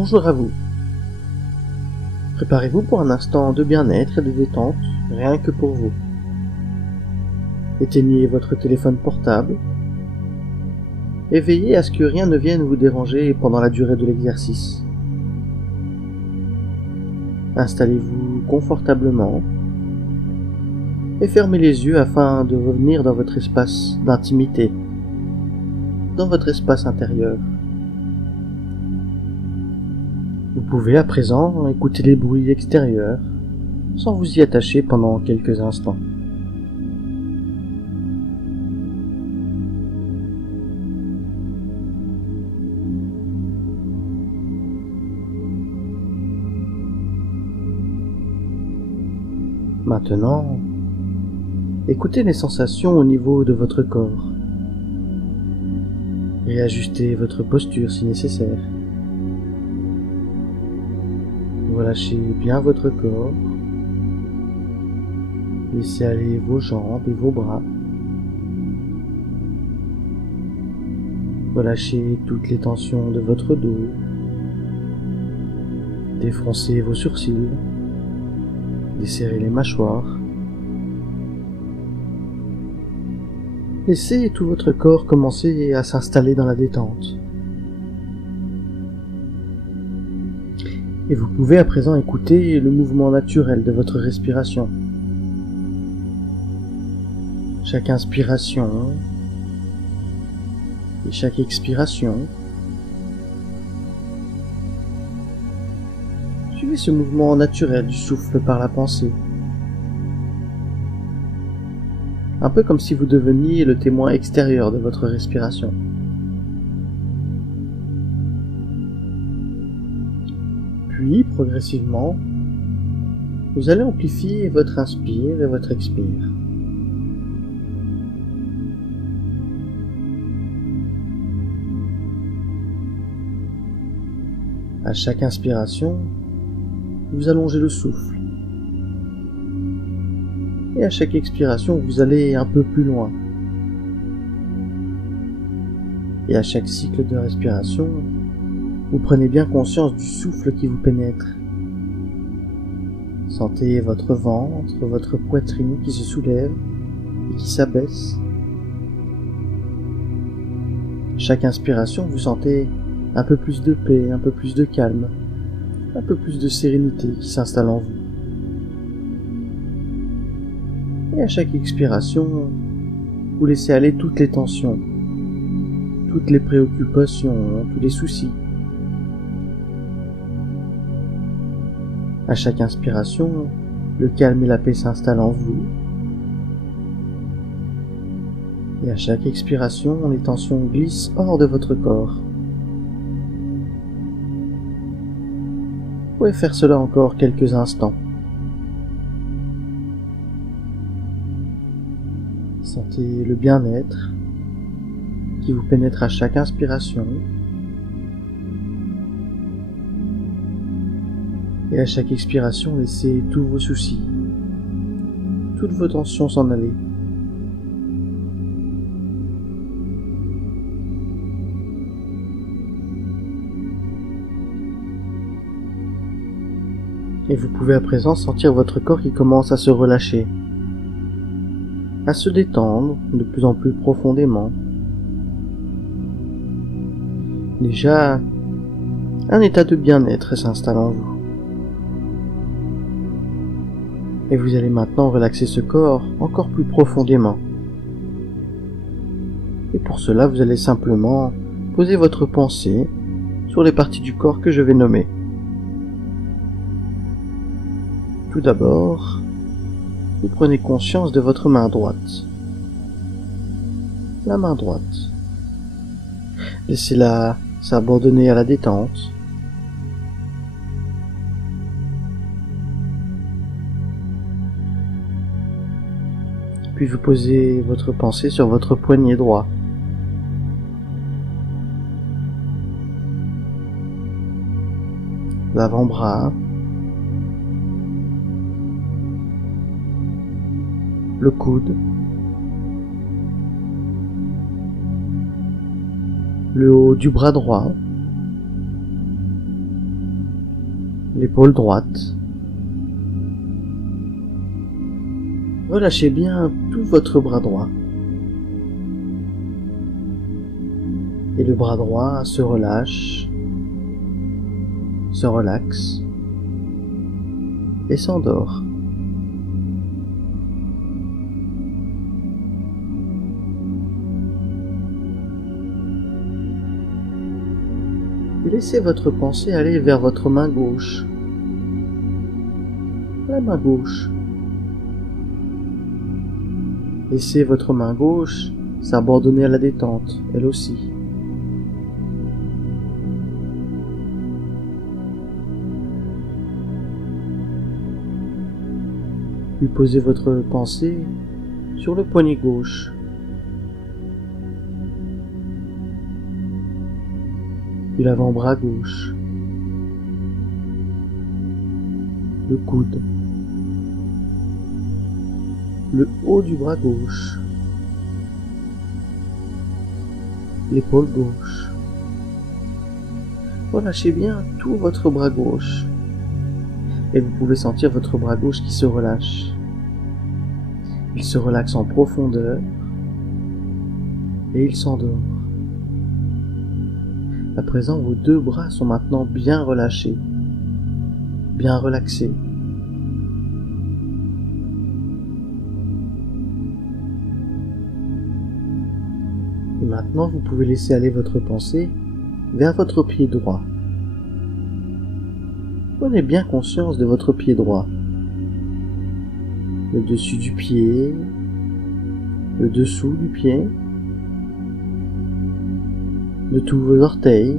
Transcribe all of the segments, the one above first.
Bonjour à vous. Préparez-vous pour un instant de bien-être et de détente, rien que pour vous. Éteignez votre téléphone portable et veillez à ce que rien ne vienne vous déranger pendant la durée de l'exercice. Installez-vous confortablement et fermez les yeux afin de revenir dans votre espace d'intimité, dans votre espace intérieur. Vous pouvez à présent écouter les bruits extérieurs sans vous y attacher pendant quelques instants. Maintenant, écoutez les sensations au niveau de votre corps. Réajustez votre posture si nécessaire. Relâchez bien votre corps. Laissez aller vos jambes et vos bras. Relâchez toutes les tensions de votre dos. Défroncez vos sourcils. Desserrez les mâchoires. Laissez tout votre corps commencer à s'installer dans la détente. Et vous pouvez à présent écouter le mouvement naturel de votre respiration. Chaque inspiration et chaque expiration. Suivez ce mouvement naturel du souffle par la pensée. Un peu comme si vous deveniez le témoin extérieur de votre respiration. Puis, progressivement, vous allez amplifier votre inspire et votre expire. À chaque inspiration, vous allongez le souffle. Et à chaque expiration, vous allez un peu plus loin. Et à chaque cycle de respiration, vous prenez bien conscience du souffle qui vous pénètre. Sentez votre ventre, votre poitrine qui se soulève et qui s'abaisse. Chaque inspiration, vous sentez un peu plus de paix, un peu plus de calme, un peu plus de sérénité qui s'installe en vous. Et à chaque expiration, vous laissez aller toutes les tensions, toutes les préoccupations, tous les soucis. À chaque inspiration, le calme et la paix s'installent en vous. Et à chaque expiration, les tensions glissent hors de votre corps. Vous pouvez faire cela encore quelques instants. Sentez le bien-être qui vous pénètre à chaque inspiration. Et à chaque expiration, laissez tous vos soucis, toutes vos tensions s'en aller. Et vous pouvez à présent sentir votre corps qui commence à se relâcher, à se détendre de plus en plus profondément. Déjà, un état de bien-être s'installe en vous. Et vous allez maintenant relaxer ce corps encore plus profondément. Et pour cela, vous allez simplement poser votre pensée sur les parties du corps que je vais nommer. Tout d'abord, vous prenez conscience de votre main droite. La main droite. Laissez-la s'abandonner à la détente. Puis vous posez votre pensée sur votre poignet droit. L'avant-bras. Le coude. Le haut du bras droit. l'épaule droite. Relâchez bien tout votre bras droit. Et le bras droit se relâche, se relaxe et s'endort. Et laissez votre pensée aller vers votre main gauche. La main gauche. Laissez votre main gauche s'abandonner à la détente, elle aussi. Puis posez votre pensée sur le poignet gauche. Puis l'avant-bras gauche. Le coude. Le haut du bras gauche. L'épaule gauche. Relâchez bien tout votre bras gauche. Et vous pouvez sentir votre bras gauche qui se relâche. Il se relaxe en profondeur et il s'endort. À présent, vos deux bras sont maintenant bien relâchés, bien relaxés. Et maintenant, vous pouvez laisser aller votre pensée vers votre pied droit. Prenez bien conscience de votre pied droit. Le dessus du pied, le dessous du pied, de tous vos orteils,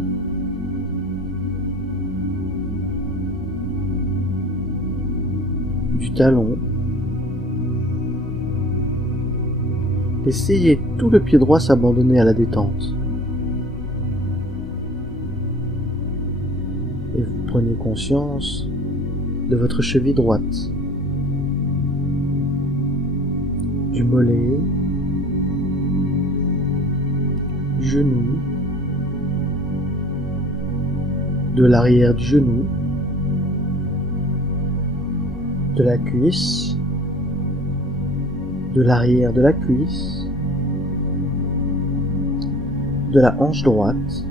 du talon. Laissez tout le pied droit s'abandonner à la détente. Et vous prenez conscience de votre cheville droite, du mollet, du genou, de l'arrière du genou, de la cuisse, de l'arrière de la cuisse, de la hanche droite,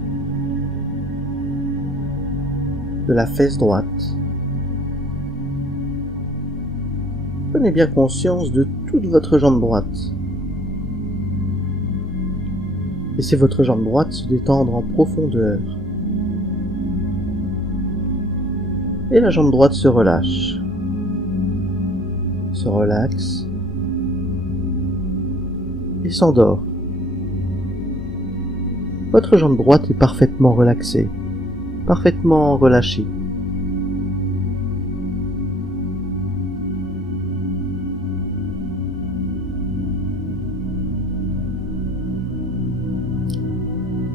de la fesse droite. Prenez bien conscience de toute votre jambe droite. Laissez votre jambe droite se détendre en profondeur. Et la jambe droite se relâche, se relaxe et s'endort. Votre jambe droite est parfaitement relaxée, parfaitement relâchée.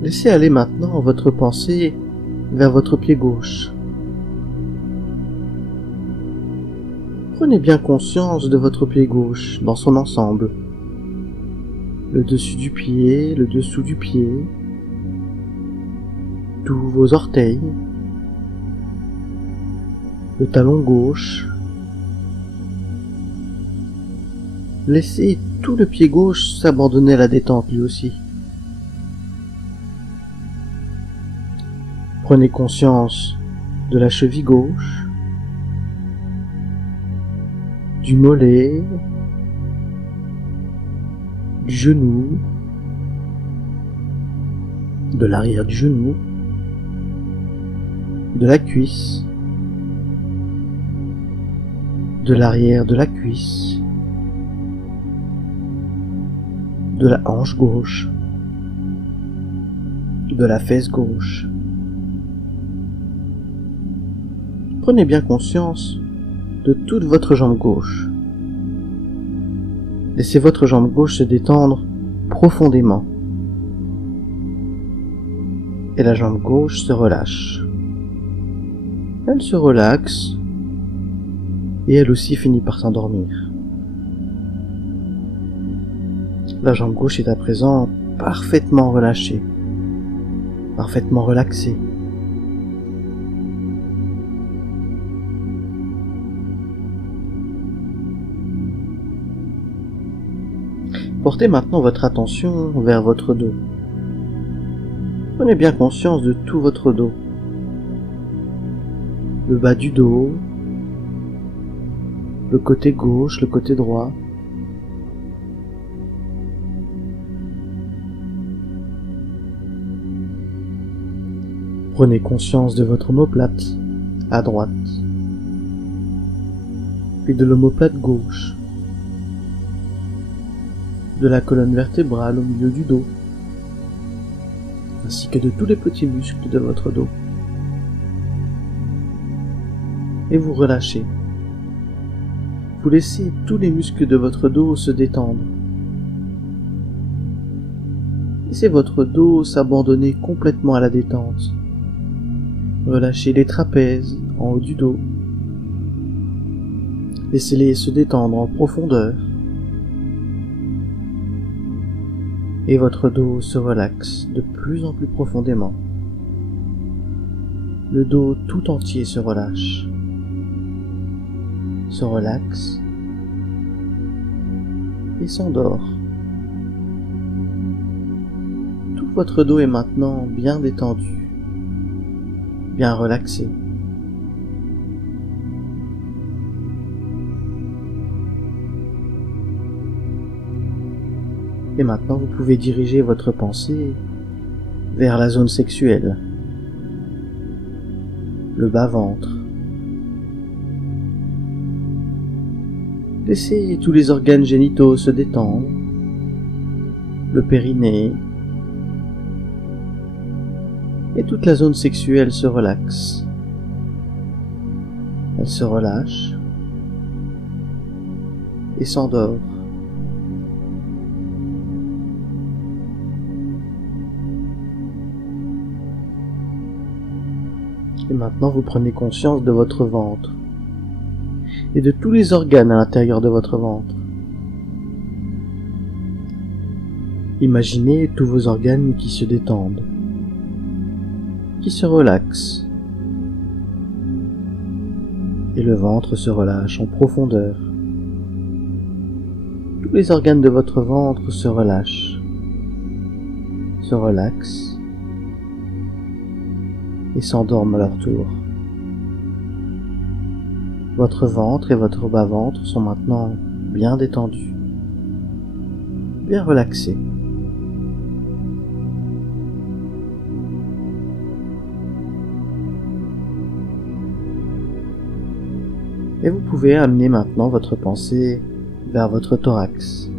Laissez aller maintenant votre pensée vers votre pied gauche. Prenez bien conscience de votre pied gauche dans son ensemble. Le dessus du pied, le dessous du pied, tous vos orteils, le talon gauche. Laissez tout le pied gauche s'abandonner à la détente lui aussi. Prenez conscience de la cheville gauche, du mollet, du genou, de l'arrière du genou, de la cuisse, de l'arrière de la cuisse, de la hanche gauche, de la fesse gauche. Prenez bien conscience de toute votre jambe gauche. Laissez votre jambe gauche se détendre profondément. Et la jambe gauche se relâche. Elle se relaxe et elle aussi finit par s'endormir. La jambe gauche est à présent parfaitement relâchée, parfaitement relaxée. Portez maintenant votre attention vers votre dos. Prenez bien conscience de tout votre dos. Le bas du dos, le côté gauche, le côté droit. Prenez conscience de votre omoplate à droite, puis de l'omoplate gauche, de la colonne vertébrale au milieu du dos, ainsi que de tous les petits muscles de votre dos. Et vous relâchez. Vous laissez tous les muscles de votre dos se détendre. Laissez votre dos s'abandonner complètement à la détente. Relâchez les trapèzes en haut du dos. Laissez-les se détendre en profondeur. Et votre dos se relaxe de plus en plus profondément. Le dos tout entier se relâche, se relaxe et s'endort. Tout votre dos est maintenant bien détendu, bien relaxé. Et maintenant, vous pouvez diriger votre pensée vers la zone sexuelle, le bas-ventre. Laissez tous les organes génitaux se détendre, le périnée, et toute la zone sexuelle se relaxe. Elle se relâche et s'endort. Et maintenant, vous prenez conscience de votre ventre et de tous les organes à l'intérieur de votre ventre. Imaginez tous vos organes qui se détendent, qui se relaxent, et le ventre se relâche en profondeur. Tous les organes de votre ventre se relâchent, se relaxent, et s'endorment à leur tour. Votre ventre et votre bas-ventre sont maintenant bien détendus, bien relaxés. Et vous pouvez amener maintenant votre pensée vers votre thorax.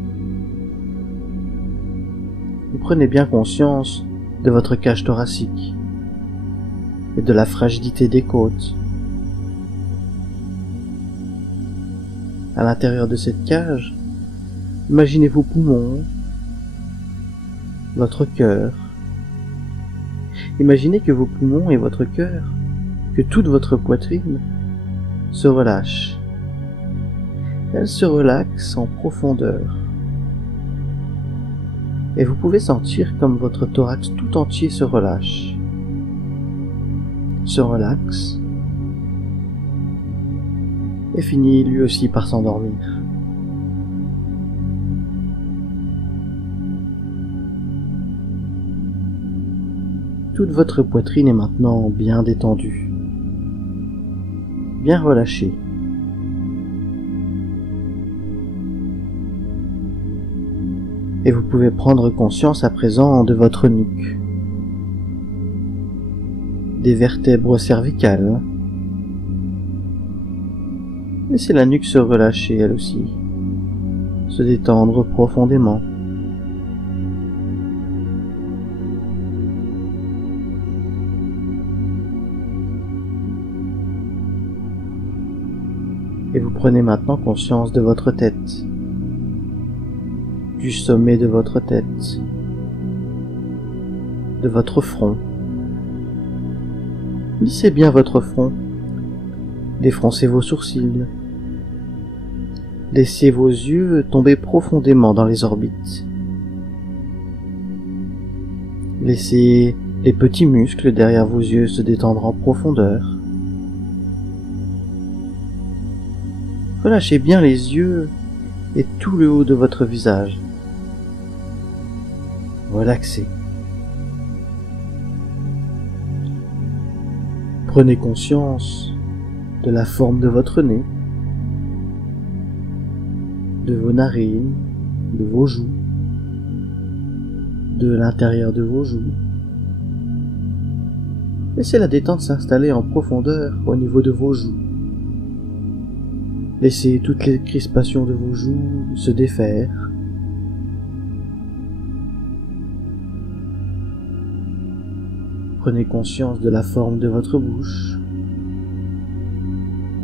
Vous prenez bien conscience de votre cage thoracique et de la fragilité des côtes. À l'intérieur de cette cage, imaginez vos poumons, votre cœur. Imaginez que vos poumons et votre cœur, que toute votre poitrine se relâche. Elle se relaxe en profondeur. Et vous pouvez sentir comme votre thorax tout entier se relâche, se relaxe, et finit lui aussi par s'endormir. Toute votre poitrine est maintenant bien détendue, bien relâchée. Et vous pouvez prendre conscience à présent de votre nuque, des vertèbres cervicales. Laissez la nuque se relâcher elle aussi, se détendre profondément. Et vous prenez maintenant conscience de votre tête, du sommet de votre tête, de votre front. Lissez bien votre front, défroncez vos sourcils, laissez vos yeux tomber profondément dans les orbites. Laissez les petits muscles derrière vos yeux se détendre en profondeur. Relâchez bien les yeux et tout le haut de votre visage. relaxé. Prenez conscience de la forme de votre nez, de vos narines, de vos joues, de l'intérieur de vos joues. Laissez la détente s'installer en profondeur au niveau de vos joues. Laissez toutes les crispations de vos joues se défaire. Prenez conscience de la forme de votre bouche,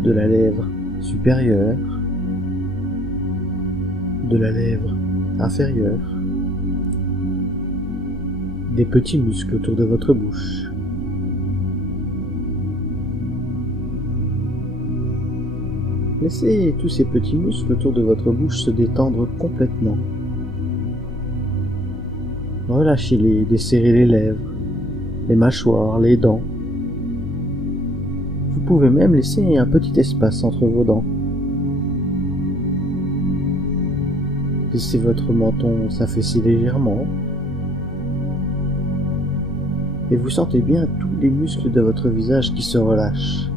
de la lèvre supérieure, de la lèvre inférieure, des petits muscles autour de votre bouche. Laissez tous ces petits muscles autour de votre bouche se détendre complètement. Relâchez-les, desserrez les lèvres, les mâchoires, les dents. Vous pouvez même laisser un petit espace entre vos dents. Laissez votre menton s'affaisser légèrement. Et vous sentez bien tous les muscles de votre visage qui se relâchent.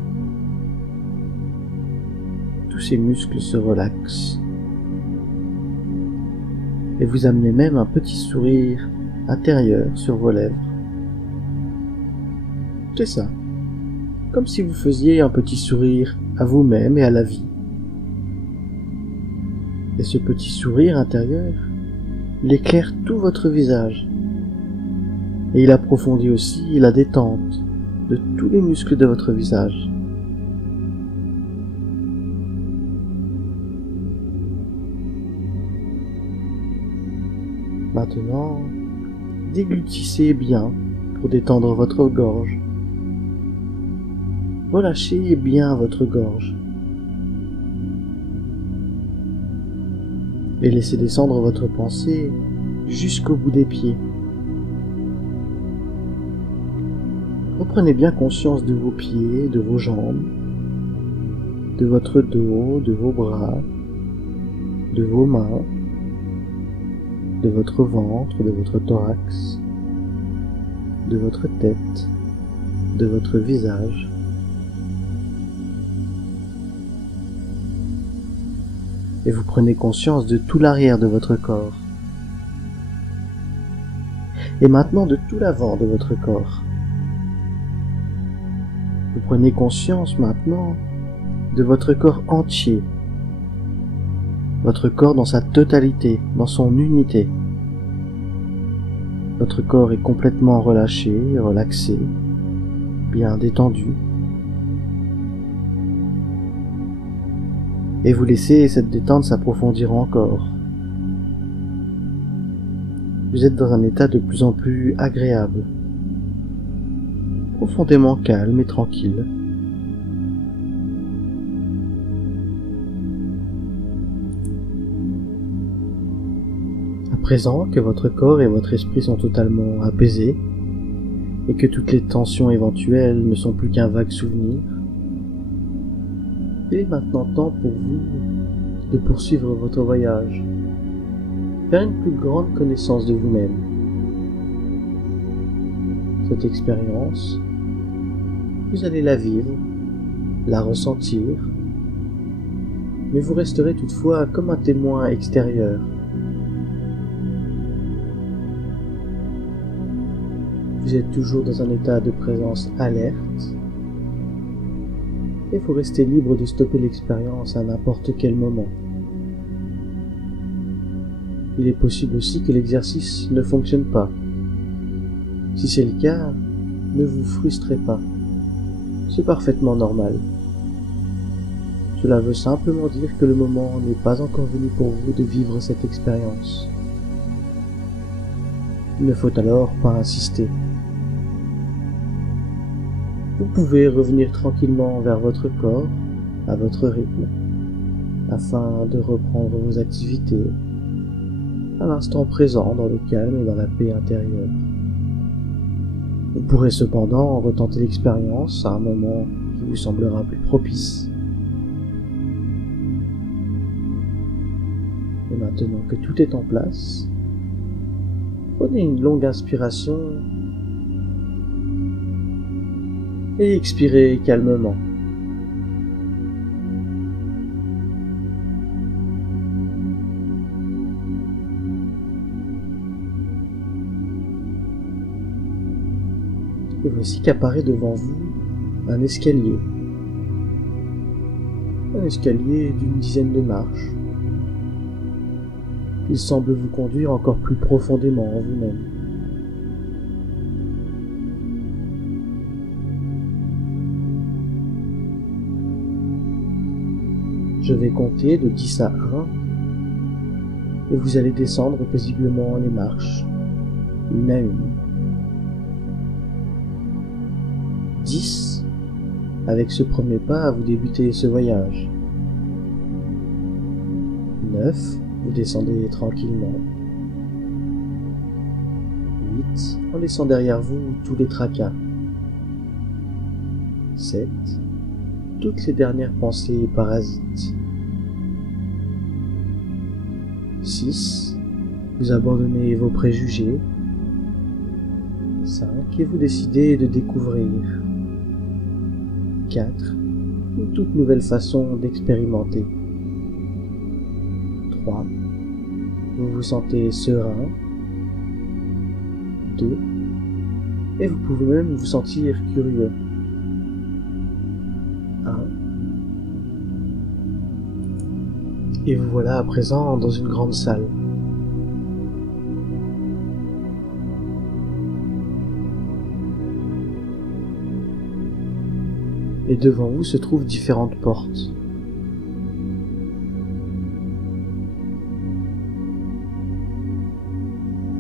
Tous ces muscles se relaxent. Et vous amenez même un petit sourire intérieur sur vos lèvres. C'est ça. Comme si vous faisiez un petit sourire à vous-même et à la vie. Et ce petit sourire intérieur, il éclaire tout votre visage. Et il approfondit aussi la détente de tous les muscles de votre visage. Maintenant, déglutissez bien pour détendre votre gorge. Relâchez bien votre gorge. Et laissez descendre votre pensée jusqu'au bout des pieds. Reprenez bien conscience de vos pieds, de vos jambes, de votre dos, de vos bras, de vos mains, de votre ventre, de votre thorax, de votre tête, de votre visage. Et vous prenez conscience de tout l'arrière de votre corps. Et maintenant de tout l'avant de votre corps. Vous prenez conscience maintenant de votre corps entier. Votre corps dans sa totalité, dans son unité. Votre corps est complètement relâché, relaxé, bien détendu. Et vous laissez cette détente s'approfondir encore. Vous êtes dans un état de plus en plus agréable, profondément calme et tranquille. À présent que votre corps et votre esprit sont totalement apaisés, et que toutes les tensions éventuelles ne sont plus qu'un vague souvenir, il est maintenant temps pour vous de poursuivre votre voyage, vers une plus grande connaissance de vous-même. Cette expérience, vous allez la vivre, la ressentir, mais vous resterez toutefois comme un témoin extérieur. Vous êtes toujours dans un état de présence alerte, et vous restez libre de stopper l'expérience à n'importe quel moment. Il est possible aussi que l'exercice ne fonctionne pas. Si c'est le cas, ne vous frustrez pas. C'est parfaitement normal. Cela veut simplement dire que le moment n'est pas encore venu pour vous de vivre cette expérience. Il ne faut alors pas insister. Vous pouvez revenir tranquillement vers votre corps, à votre rythme, afin de reprendre vos activités, à l'instant présent dans le calme et dans la paix intérieure. Vous pourrez cependant retenter l'expérience à un moment qui vous semblera plus propice. Et maintenant que tout est en place, Prenez une longue inspiration et expirez calmement. Et voici qu'apparaît devant vous un escalier. Un escalier d'une dizaine de marches. Il semble vous conduire encore plus profondément en vous-même. Je vais compter de 10 à 1 et vous allez descendre paisiblement les marches, une à une. 10. Avec ce premier pas, vous débutez ce voyage. 9. Vous descendez tranquillement. 8. En laissant derrière vous tous les tracas. 7. Toutes les dernières pensées parasites. 6. Vous abandonnez vos préjugés. 5. Et vous décidez de découvrir. 4. Une toute nouvelle façon d'expérimenter. 3. Vous vous sentez serein. 2. Et vous pouvez même vous sentir curieux. 1. Et vous voilà à présent dans une grande salle. Et devant vous se trouvent différentes portes.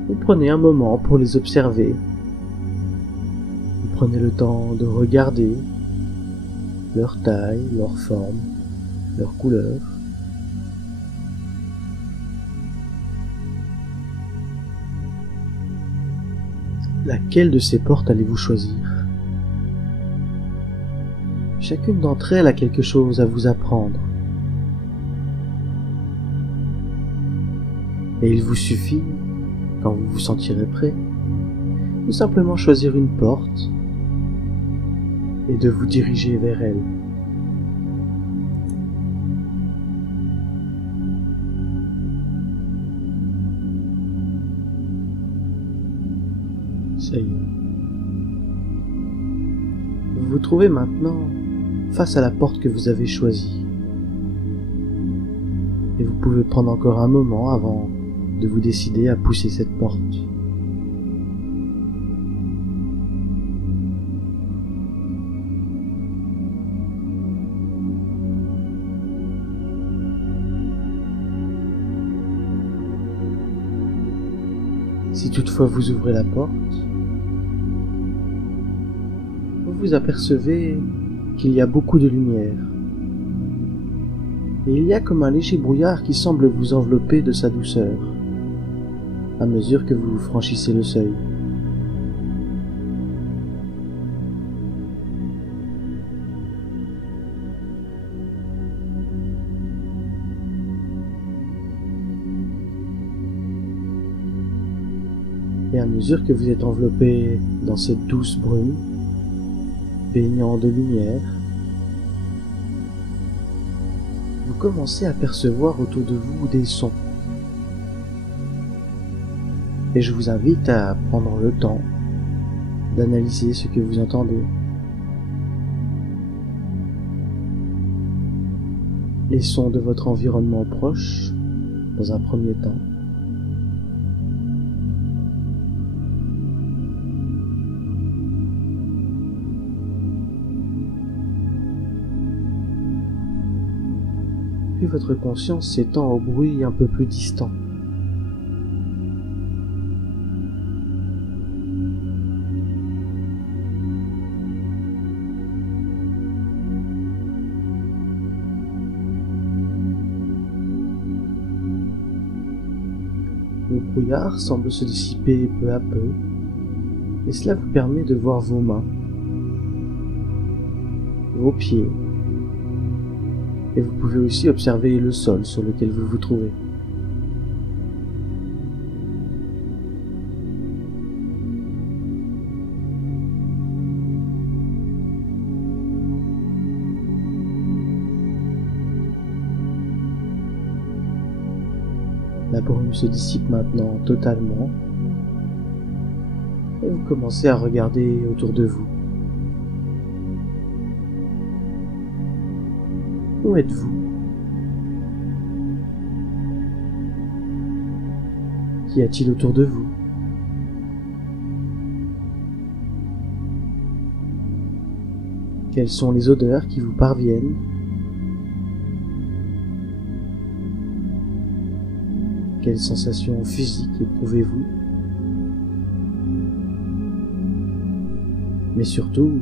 Vous prenez un moment pour les observer. Vous prenez le temps de regarder leur taille, leur forme, leur couleur. Laquelle de ces portes allez-vous choisir ? Chacune d'entre elles a quelque chose à vous apprendre. Et il vous suffit, quand vous vous sentirez prêt, de simplement choisir une porte et de vous diriger vers elle. Ça y est. Vous vous trouvez maintenant face à la porte que vous avez choisie. Et vous pouvez prendre encore un moment avant de vous décider à pousser cette porte. Si toutefois vous ouvrez la porte, vous vous apercevez qu'il y a beaucoup de lumière. Et il y a comme un léger brouillard qui semble vous envelopper de sa douceur, à mesure que vous franchissez le seuil. Et à mesure que vous êtes enveloppé dans cette douce brume, baignant de lumière, vous commencez à percevoir autour de vous des sons. Et je vous invite à prendre le temps d'analyser ce que vous entendez. Les sons de votre environnement proche, dans un premier temps. Puis votre conscience s'étend au bruit un peu plus distant. Le brouillard semble se dissiper peu à peu, et cela vous permet de voir vos mains, vos pieds, et vous pouvez aussi observer le sol sur lequel vous vous trouvez. La brume se dissipe maintenant totalement et vous commencez à regarder autour de vous. Où êtes-vous? Qu'y a-t-il autour de vous? Quelles sont les odeurs qui vous parviennent? Quelles sensations physiques éprouvez-vous? Mais surtout,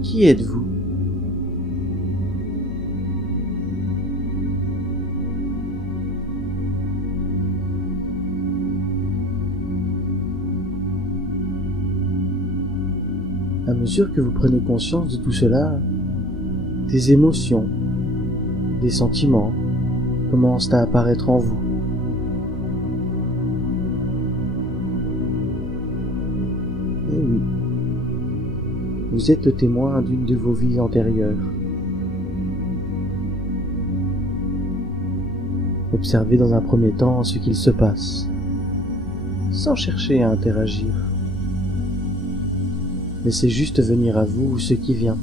qui êtes-vous? À mesure que vous prenez conscience de tout cela, des émotions, des sentiments commencent à apparaître en vous. Et oui, vous êtes le témoin d'une de vos vies antérieures. Observez dans un premier temps ce qu'il se passe, sans chercher à interagir. Laissez juste venir à vous ce qui vient.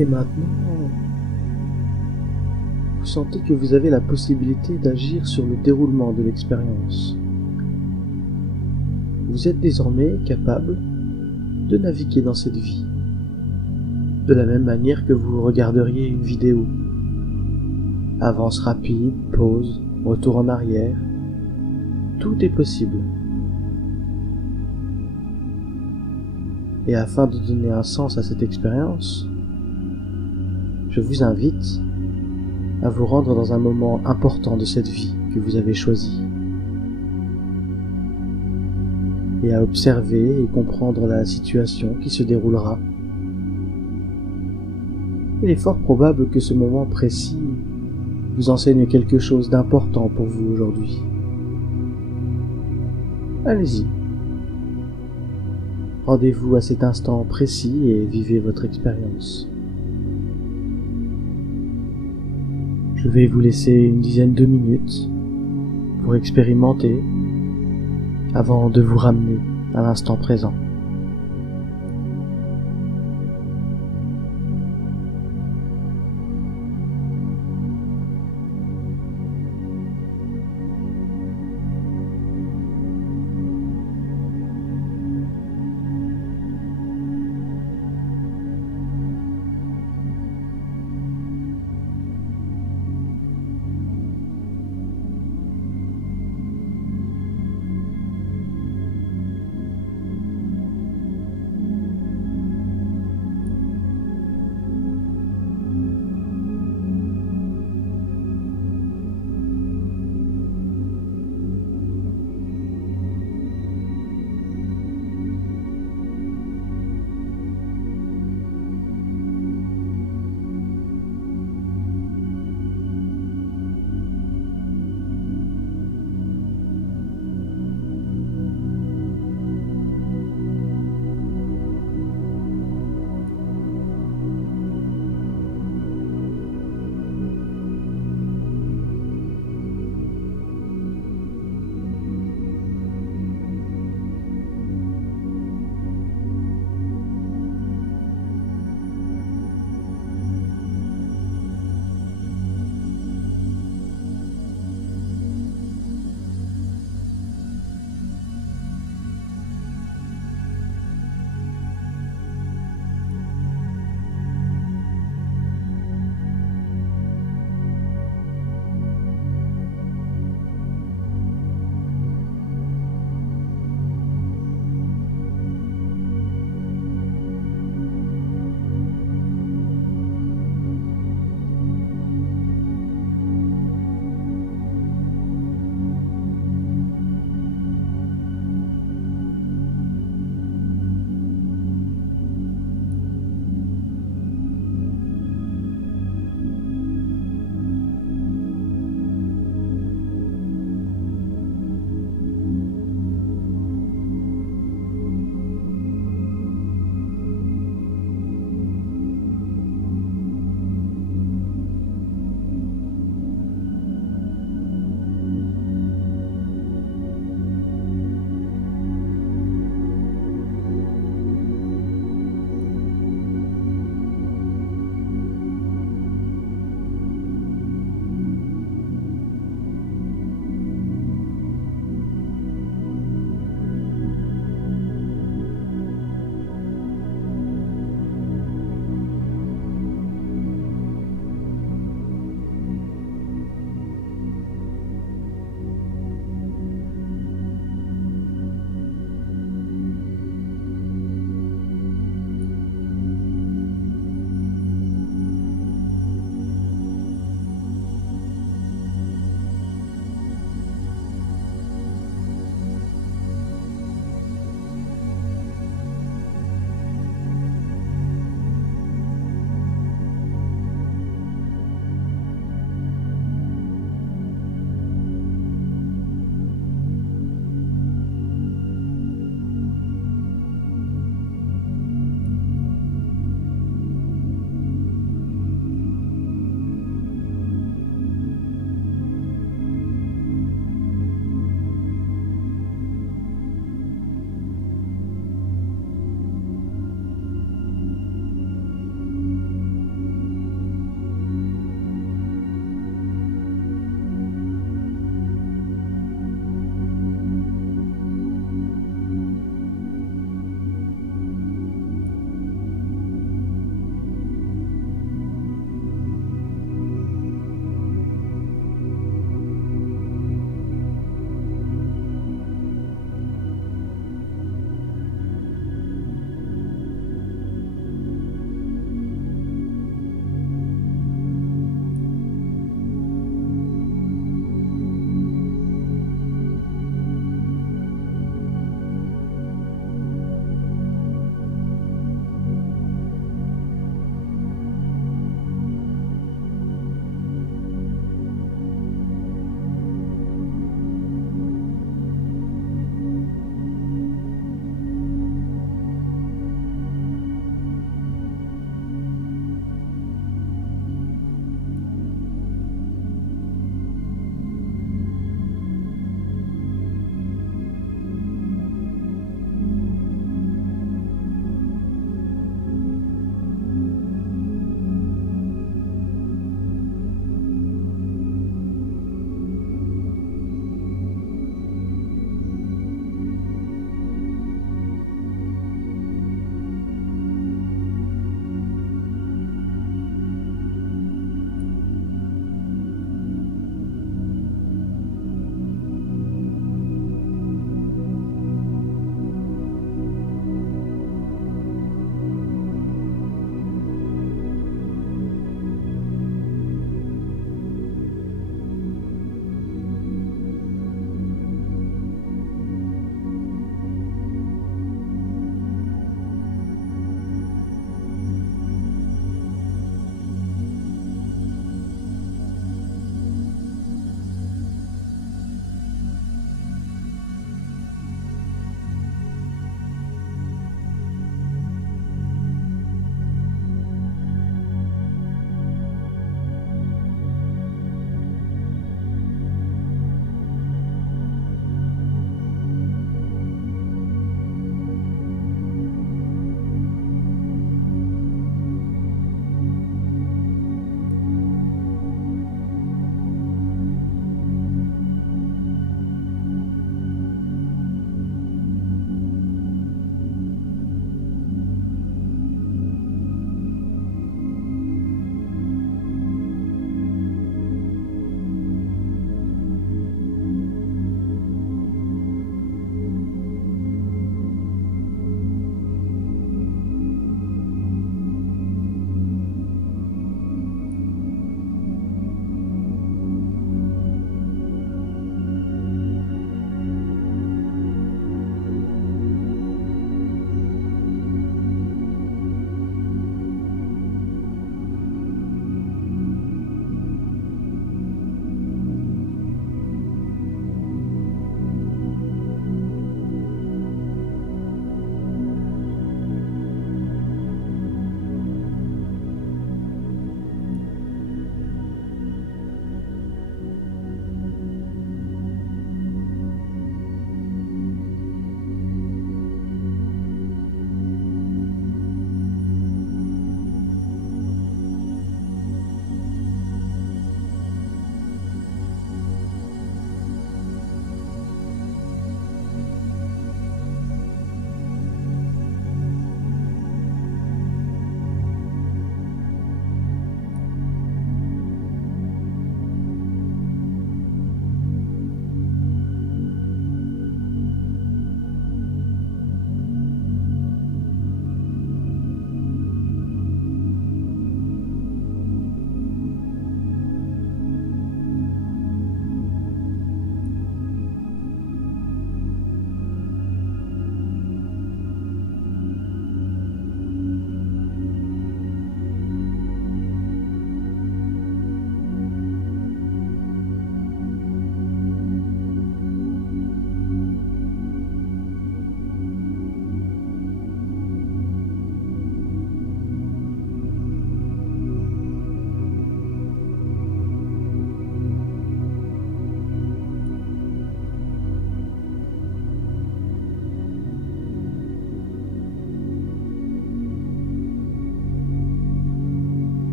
Et maintenant, vous sentez que vous avez la possibilité d'agir sur le déroulement de l'expérience. Vous êtes désormais capable de naviguer dans cette vie, de la même manière que vous regarderiez une vidéo. Avance rapide, pause, retour en arrière, tout est possible. Et afin de donner un sens à cette expérience, je vous invite à vous rendre dans un moment important de cette vie que vous avez choisi et à observer et comprendre la situation qui se déroulera. Il est fort probable que ce moment précis vous enseigne quelque chose d'important pour vous aujourd'hui. Allez-y. Rendez-vous à cet instant précis et vivez votre expérience. Je vais vous laisser une dizaine de minutes pour expérimenter avant de vous ramener à l'instant présent.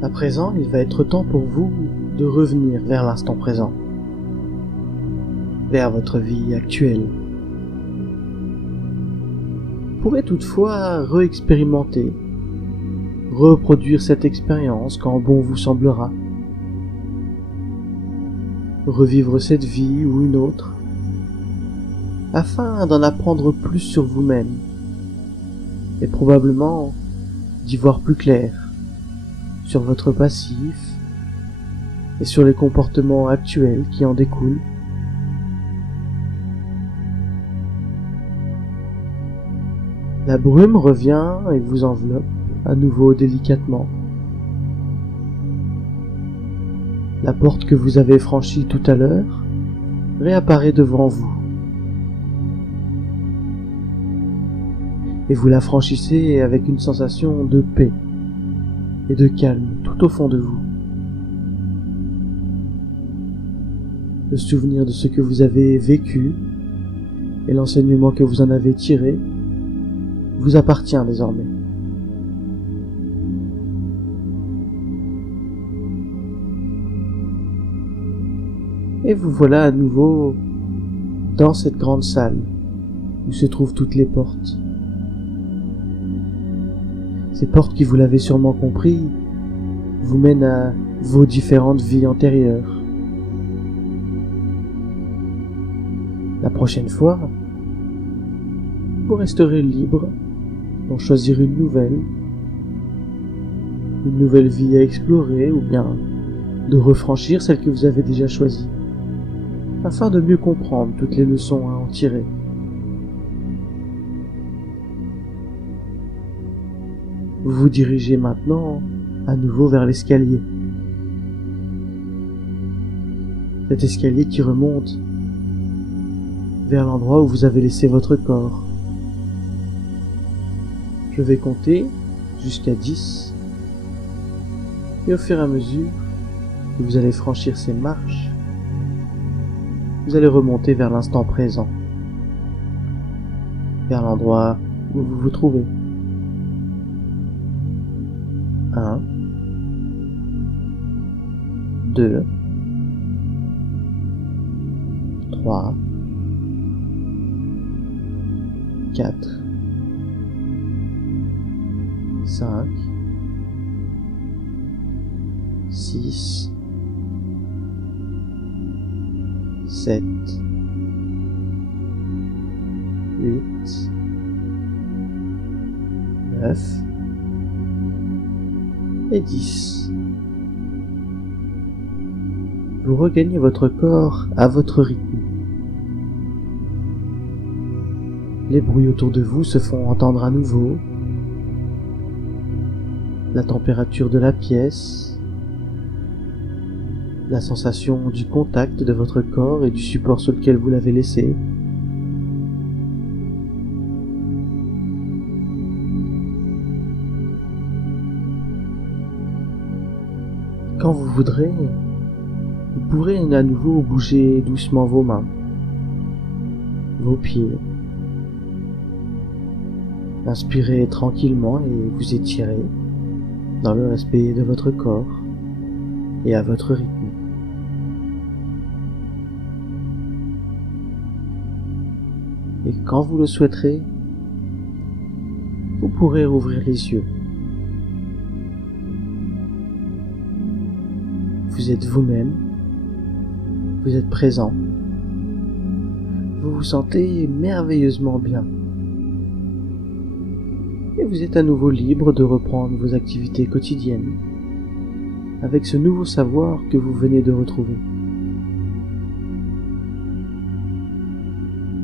À présent, il va être temps pour vous de revenir vers l'instant présent, vers votre vie actuelle. Vous pourrez toutefois réexpérimenter, reproduire cette expérience quand bon vous semblera, revivre cette vie ou une autre, afin d'en apprendre plus sur vous-même, et probablement d'y voir plus clair sur votre passif et sur les comportements actuels qui en découlent. La brume revient et vous enveloppe à nouveau délicatement. La porte que vous avez franchie tout à l'heure réapparaît devant vous. Et vous la franchissez avec une sensation de paix et de calme tout au fond de vous. Le souvenir de ce que vous avez vécu et l'enseignement que vous en avez tiré vous appartient désormais. Et vous voilà à nouveau dans cette grande salle où se trouvent toutes les portes. Ces portes qui, vous l'avez sûrement compris, vous mènent à vos différentes vies antérieures. La prochaine fois, vous resterez libre d'en choisir une nouvelle vie à explorer ou bien de refranchir celle que vous avez déjà choisie, afin de mieux comprendre toutes les leçons à en tirer. Vous vous dirigez maintenant à nouveau vers l'escalier. Cet escalier qui remonte vers l'endroit où vous avez laissé votre corps. Je vais compter jusqu'à 10 et au fur et à mesure que vous allez franchir ces marches, vous allez remonter vers l'instant présent, vers l'endroit où vous vous trouvez. 1, 2, 3, 4, 5, 6, 7, 8, 9 et 10. Vous regagnez votre corps à votre rythme. Les bruits autour de vous se font entendre à nouveau. La température de la pièce, la sensation du contact de votre corps et du support sur lequel vous l'avez laissé. Quand vous voudrez, vous pourrez à nouveau bouger doucement vos mains, vos pieds. Inspirez tranquillement et vous étirez dans le respect de votre corps et à votre rythme. Et quand vous le souhaiterez, vous pourrez rouvrir les yeux. Vous êtes vous-même, vous êtes présent, vous vous sentez merveilleusement bien. Et vous êtes à nouveau libre de reprendre vos activités quotidiennes avec ce nouveau savoir que vous venez de retrouver.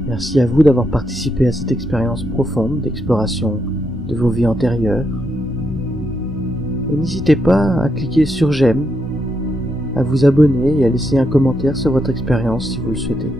Merci à vous d'avoir participé à cette expérience profonde d'exploration de vos vies antérieures. Et n'hésitez pas à cliquer sur j'aime, à vous abonner et à laisser un commentaire sur votre expérience si vous le souhaitez.